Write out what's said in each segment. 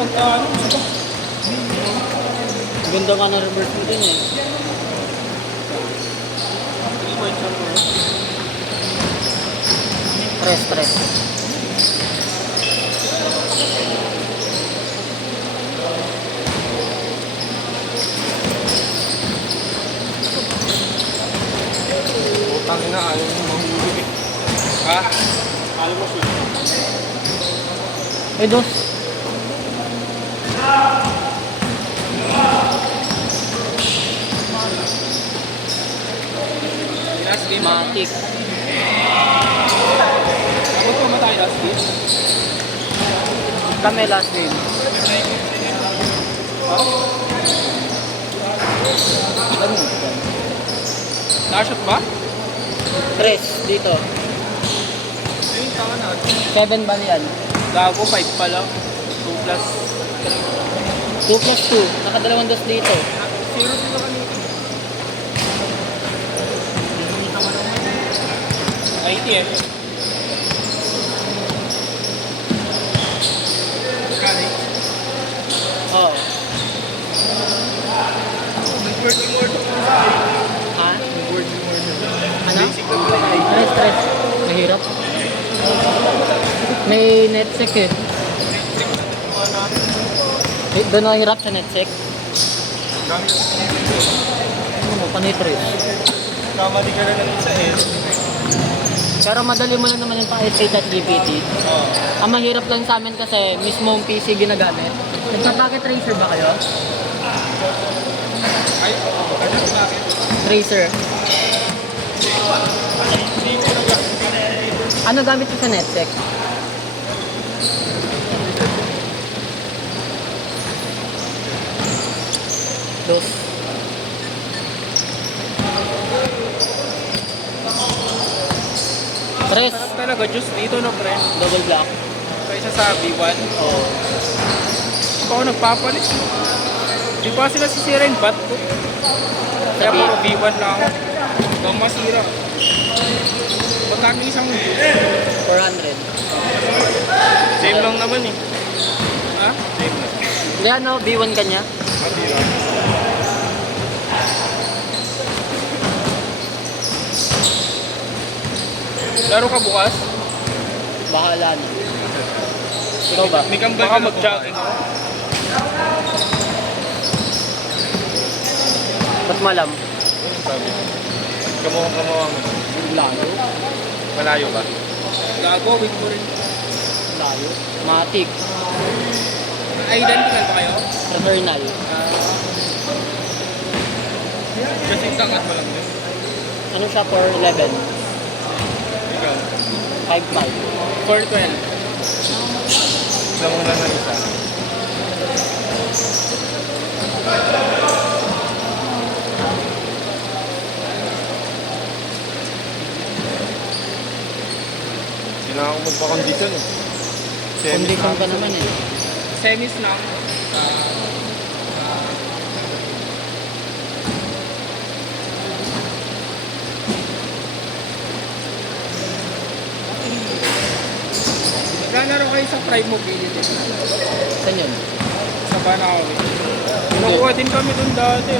magkaano. Ganda nga ng reverse mo din eh. 3.4. Stress. Utang na, ayaw mo mahulog eh. Ha? Ayaw mo sweet. Ay, dos. Last game. Matik. Ako pa matay last game. Kami last game. Ano? Nashot ba? Tres dito. Ayun, tama na. 7 ba yan? Gago, 5 pa lang. 2 plus 2 plus 2. Nakadalawang dos dito. 0 dito kanina. 90 eh. Kali. Oo. Working order ko sa Ha? working order. Ano? Basic na pala ay. Ano stress? Mahirap. May netsec eh. Doon ang hirap sa netsec. Gamit. Ano mo, panay tres. Kamali ka na lang sa S. Pero madali mo lang naman yung pa-SA at GPT. Oo. Ang mahirap lang sa amin kasi mismong PC ginagamit. Nagpa-packet tracer ba kayo? Ay, ano sa akin? Tracer. Hindi ko na gamit. Ano gamit mo sa netsec? Dos. Tres. Sarap talaga, juice dito no, pre. Double black. Kaysa sa B1. Oo. Ako nagpapalit. Di pa sila sisira yung bat ko. Kaya puro B1 lang ako. Huwag masira. Magkano isang 400. same lang naman eh. Ha? Same lang. Hindi ano, B1 kanya. B1. Laro ka bukas? Bahala na. Ikaw ba? May kambal ka mag-jogging ako. Ba't malam? Anong sabi? Kamuha mo. Layo. Malayo ba? Gago, wait mo rin. Layo. Matik. Identical ba kayo? Fraternal. Kasi sangat mo lang din. Ano siya for 11? Ikaw. 5.5. 412. Alam mo na ng isa. Hindi na ako magpa-condition eh. Condition pa naman eh. Semis lang. Naglalaro kayo sa Prime Mobility. Saan yun? Sa Banawi. Nakuha din kami dun dati.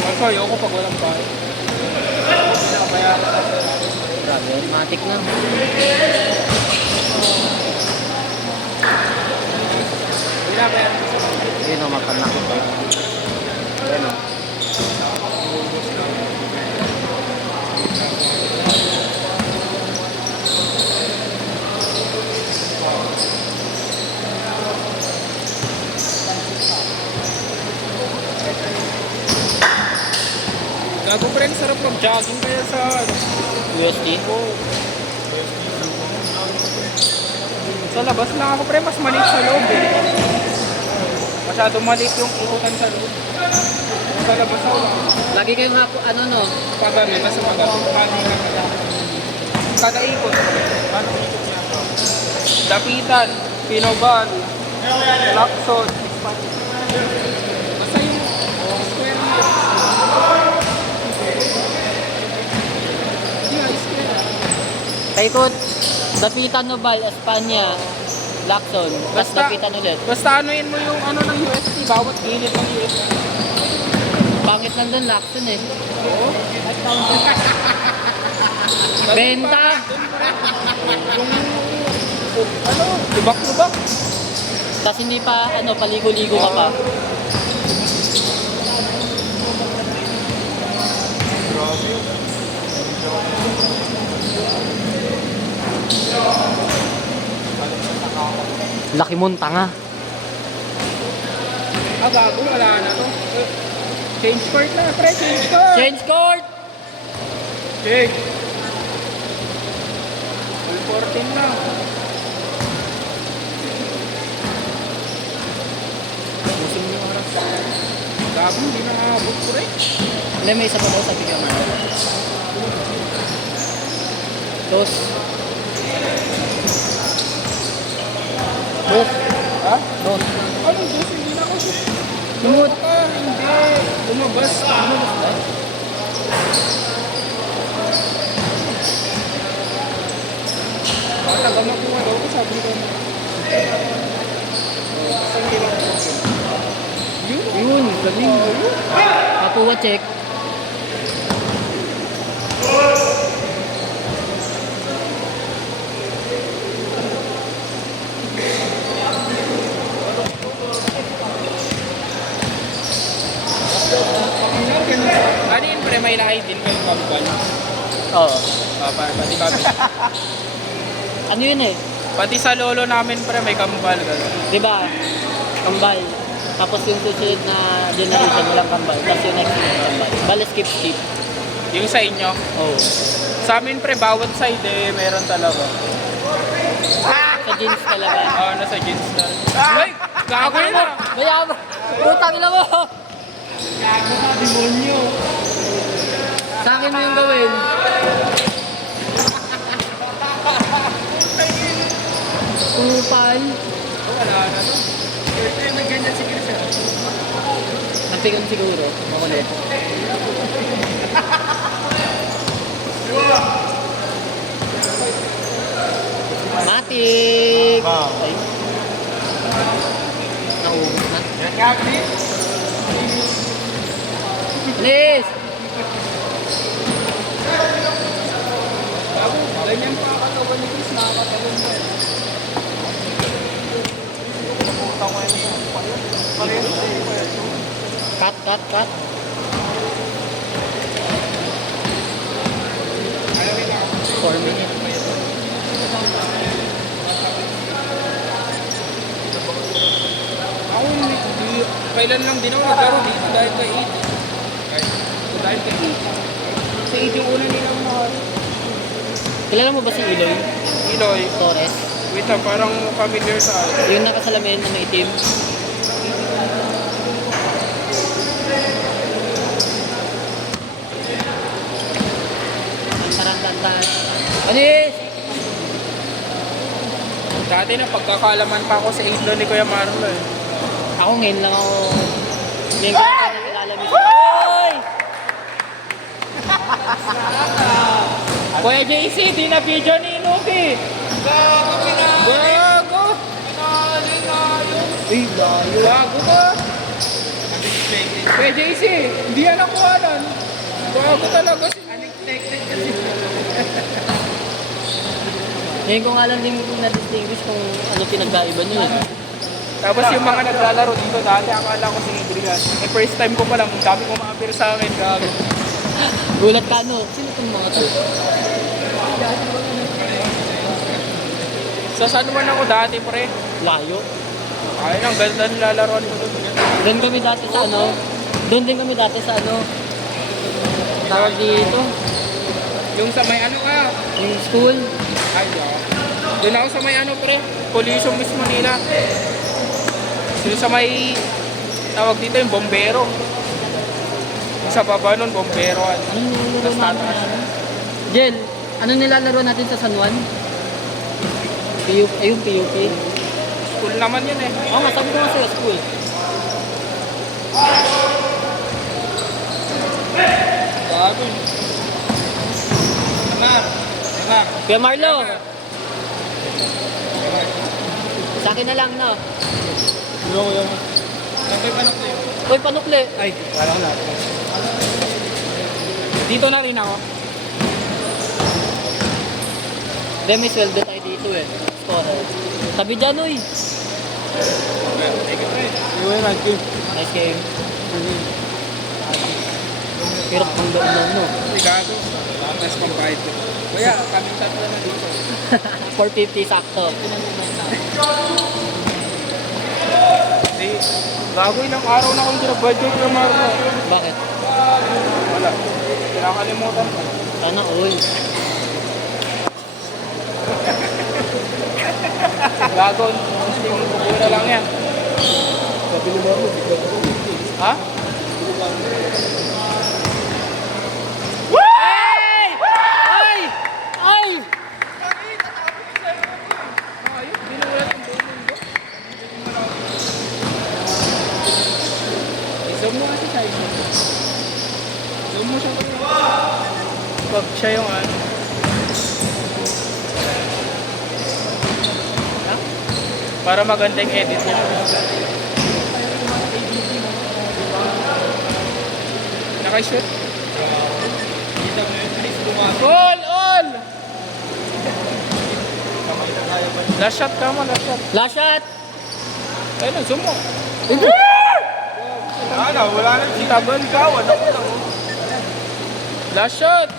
Kaso ayoko pag walang bahay. Kaya Grabe, matik na. binabayan. Hindi na makanak. Ano? Gago pa rin, sarap mag-jogging kaya sa UST? sa labas lang ako pre, mas maliit sa loob eh. Masyadong maliit yung ikutan sa loob. Sa labas ako lang. Lagi kayo nga po, ano no? Pagabi, nasa pagabi. Kada ikot. Anong ikot niya? Dapitan, Pinoban, Lacson, basta yung square meter. Paikot, Dapitan Noval, Espanya, Lacson. Tapos Basta- lapitan ulit. Basta anuin mo yung ano ng UST, bawat gilid ng UST. Pangit nandun, Lacson eh. Oo. Benta! Ano, lubak-lubak. Tapos hindi pa, ano, paligo-ligo ka pa. Laki mong tanga. Gago, wala na to. Change court na, pre, change court. Change court! Change. Full 14 na. Busing yung oras. Gago, hindi na aabot ko rin. Hindi, may isa pa daw sa bigyan mo. Dos. Dos. Ha? Dos. Ano, dos, hindi na ako. Lumut. Hindi. Lumabas. Lumabas na. Taga makuha daw ko, sabi ko. Saan nila ko? Yun, galing. Papuwa check. Ano yun, pre, may lahay din kayo kambal? Oo. Pati kami. Ano yun eh? Pati sa lolo namin, pre, may kambal. Di ba? Kambal. Tapos yung susunod na generation walang kambal. Tapos yung next yung kambal. Bale skip. Yung sa inyo. Oo. Sa amin, pre, bawat side eh, meron talaga. Sa jeans talaga. Oo, nasa jeans na. Uy, gago yun ah. Mayaman! Putang ina mo! Gago na, demonyo. Sa akin mo yung gawin. Upal. Wala na to. May ganyan siguro siya. Napigan siguro. Makulit. Matik! Ay. Naubos na. Alis! Gago, ganyan pa katawan ni Chris, nakakatawan mo. Cut. 4 minutes. Ako, kailan lang din ako naglaro dito dahil kay 8. Dahil kay 8. Sa 8 yung una nila mahal. Kilala mo ba si Iloy Iloy, Torres? wait lang, parang familiar sa akin. Yung nakasalamin na may itim. Tarantantan. Anis! Dati na pagkakalaman pa ako sa 8 ni Kuya Marlo eh. Ako ngayon lang ako... Ngayon ko lang nakilala mo. Oy! Kuya JC, di na video ni Inuki. Gago! Uy, layo. Gago ka! Kuya JC, hindi yan nakuhanan. Gago talaga si unexpected kasi. Ngayon ko nga lang din na-distinguish kung ano pinagkaiba niyo eh. Tapos yung mga naglalaro dito dati, akala ko si Adrian. Eh, first time ko pa lang, dami ko ma-appear sa akin. Gago. Gulat ka no? Sino itong mga to? Sa San Juan ako dati, pre. Layo. Ayun ang ganda nilalaroan ko doon. Doon kami dati sa ano? Doon din kami dati sa ano? Tawag dito? Yung sa may ano ka? Yung school? Ay, doon ako sa may ano, pre. Coliseum mismo nila. Doon sa may, tawag dito yung bombero. Yung sa baba nun, bombero. Ano nilalaro Tapos natin? tataas. Jel, ano nilalaro natin sa San Juan? PUP, ayun PUP. School naman yun eh. Oo nga, sabi ko nga sa'yo, school. Gago. Tama. Kuya Marlo, Sa akin na lang, no? Yung. Nagay pa na play. Uy, panukli. Ay, wala ko na. Dito na rin ako. Hindi, may sweldo tayo dito eh. Scorer. Tabi dyan, uy. Nice game. Hirap pang doon, no? Ligado. Mas pang-fight. Kaya, kami tatlo na dito. 450 sakto. Hindi. Gago, ilang araw na akong binabudget ng Marco. Bakit? Wala. Kinakalimutan ko. Sana all. Gago, yung bubura lang yan. Ha? Ay! Ay! Ay! Ayun, binulat ang buong mundo. I-zoom mo kasi siya. Zoom mo siya. Pag siya yung ano. Ha? Para magandang edit niya. Naka-shoot? All! All! Last shot ka mo, last shot. Last shot! Ayun na, zoom mo. Wala na, wala na. Tagal ka, wala ko lang. Last shot!